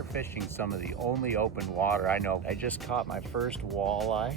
here fishing some of the only open water I know. I just caught my first walleye.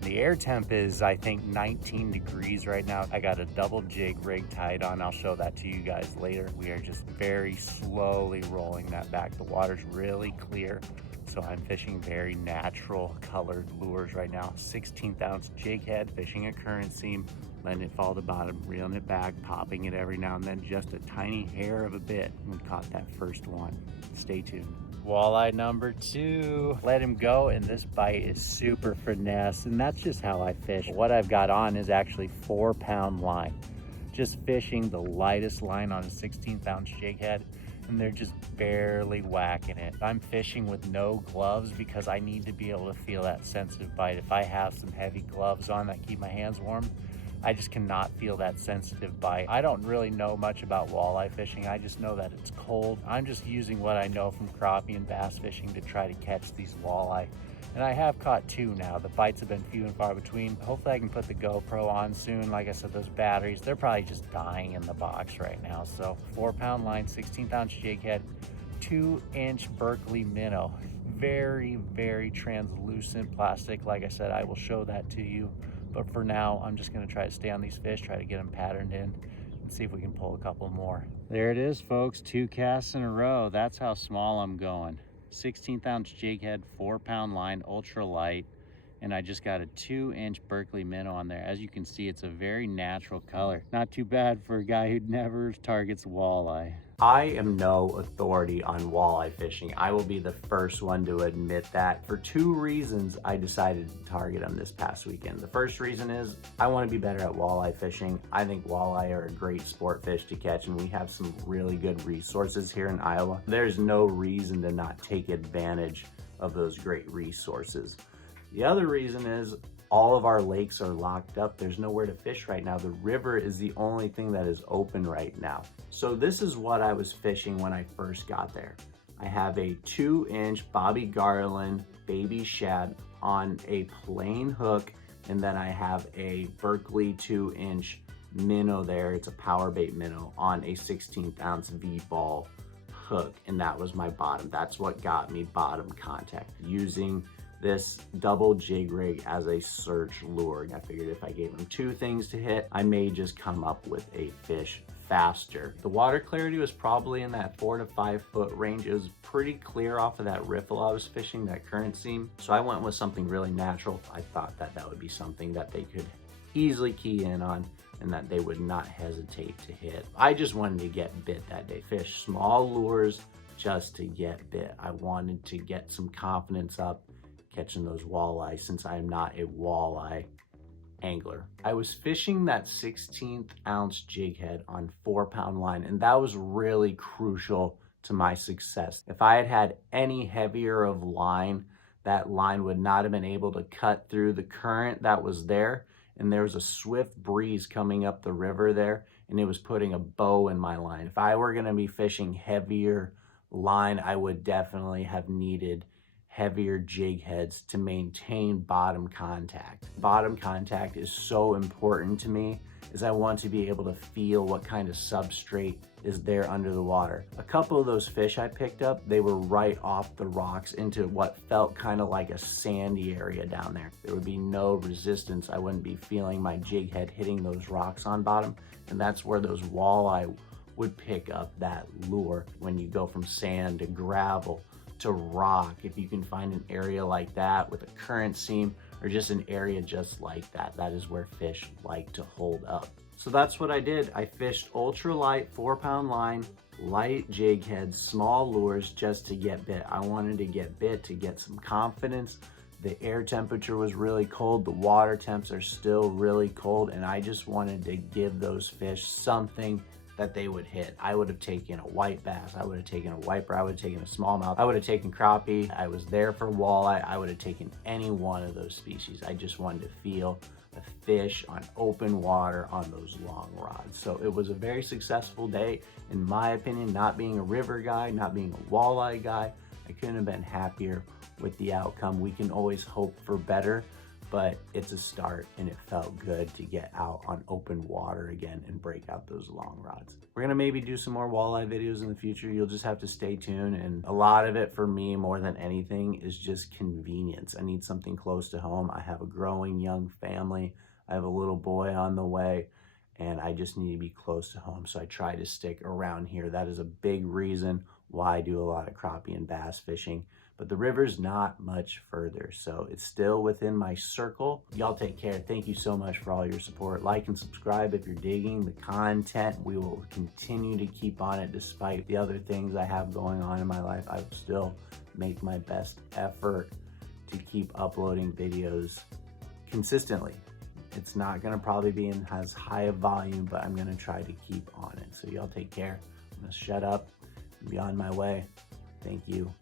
The air temp is, I think, 19 degrees right now. I got a double jig rig tied on. I'll show that to you guys later. We are just very slowly rolling that back. The water's really clear, so I'm fishing very natural colored lures right now. 16th ounce jig head, fishing a current seam, letting it fall to bottom, reeling it back, popping it every now and then, just a tiny hair of a bit. We caught that first one. Stay tuned. Walleye number 2. Let him go, and this bite is super finesse, and that's just how I fish. What I've got on is actually 4-pound line. Just fishing the lightest line on a 16th ounce jig head, and they're just barely whacking it. I'm fishing with no gloves because I need to be able to feel that sensitive bite. If I have some heavy gloves on that keep my hands warm, I just cannot feel that sensitive bite. I don't really know much about walleye fishing. I just know that it's cold. I'm just using what I know from crappie and bass fishing to try to catch these walleye. And I have caught 2 now. The bites have been few and far between. Hopefully I can put the GoPro on soon. Like I said, those batteries, they're probably just dying in the box right now. So 4-pound line, 16th ounce jig head, 2-inch Berkeley minnow. Very, very translucent plastic. Like I said, I will show that to you. But for now, I'm just gonna try to stay on these fish, try to get them patterned in, and see if we can pull a couple more. There it is, folks, 2 casts in a row. That's how small I'm going. 16th ounce jig head, 4-pound line, ultra light, and I just got a 2-inch Berkeley minnow on there. As you can see, it's a very natural color. Not too bad for a guy who never targets walleye. I am no authority on walleye fishing. I will be the first one to admit that. For 2 reasons, I decided to target them this past weekend. The first reason is I want to be better at walleye fishing. I think walleye are a great sport fish to catch, and we have some really good resources here in Iowa. There's no reason to not take advantage of those great resources. The other reason is all of our lakes are locked up. There's nowhere to fish right now. The river is the only thing that is open right now. So this is what I was fishing when I first got there. I have a 2-inch Bobby Garland baby shad on a plain hook, and then I have a Berkeley 2-inch minnow there. It's a power bait minnow on a 16th ounce V-ball hook, and that was my bottom. That's what got me bottom contact, using this double jig rig as a search lure. I figured if I gave him 2 things to hit, I may just come up with a fish faster. The water clarity was probably in that 4 to 5 foot range. It was pretty clear off of that riffle I was fishing, that current seam. So I went with something really natural. I thought that that would be something that they could easily key in on and that they would not hesitate to hit. I just wanted to get bit that day. Fish small lures just to get bit. I wanted to get some confidence up catching those walleye, since I am not a walleye angler. I was fishing that 16th ounce jig head on 4-pound line, and that was really crucial to my success. If I had had any heavier of line, that line would not have been able to cut through the current that was there, and there was a swift breeze coming up the river there, and it was putting a bow in my line. If I were gonna be fishing heavier line, I would definitely have needed heavier jig heads to maintain bottom contact. Bottom contact is so important to me, as I want to be able to feel what kind of substrate is there under the water. A couple of those fish I picked up, they were right off the rocks into what felt kind of like a sandy area down there. There would be no resistance. I wouldn't be feeling my jig head hitting those rocks on bottom, and that's where those walleye would pick up that lure. When you go from sand to gravel to rock, if you can find an area like that with a current seam, or just an area just like that, that is where fish like to hold up. So that's what I did. I fished ultra light 4-pound line, light jig heads, small lures, just to get bit. I wanted to get bit to get some confidence. The air temperature was really cold. The water temps are still really cold, and I just wanted to give those fish something that they would hit. I would have taken a white bass, I would have taken a wiper, I would have taken a smallmouth, I would have taken crappie, I was there for walleye, I would have taken any one of those species. I just wanted to feel a fish on open water on those long rods. So it was a very successful day, in my opinion. Not being a river guy, not being a walleye guy, I couldn't have been happier with the outcome. We can always hope for better, but it's a start and it felt good to get out on open water again and break out those long rods. We're gonna maybe do some more walleye videos in the future. You'll just have to stay tuned. And a lot of it for me, more than anything, is just convenience. I need something close to home. I have a growing young family. I have a little boy on the way, and I just need to be close to home. So I try to stick around here. That is a big reason why I do a lot of crappie and bass fishing. But the river's not much further, so it's still within my circle. Y'all take care. Thank you so much for all your support. Like and subscribe if you're digging the content. We will continue to keep on it despite the other things I have going on in my life. I will still make my best effort to keep uploading videos consistently. It's not gonna probably be in as high a volume, but I'm gonna try to keep on it. So y'all take care. I'm gonna shut up and be on my way. Thank you.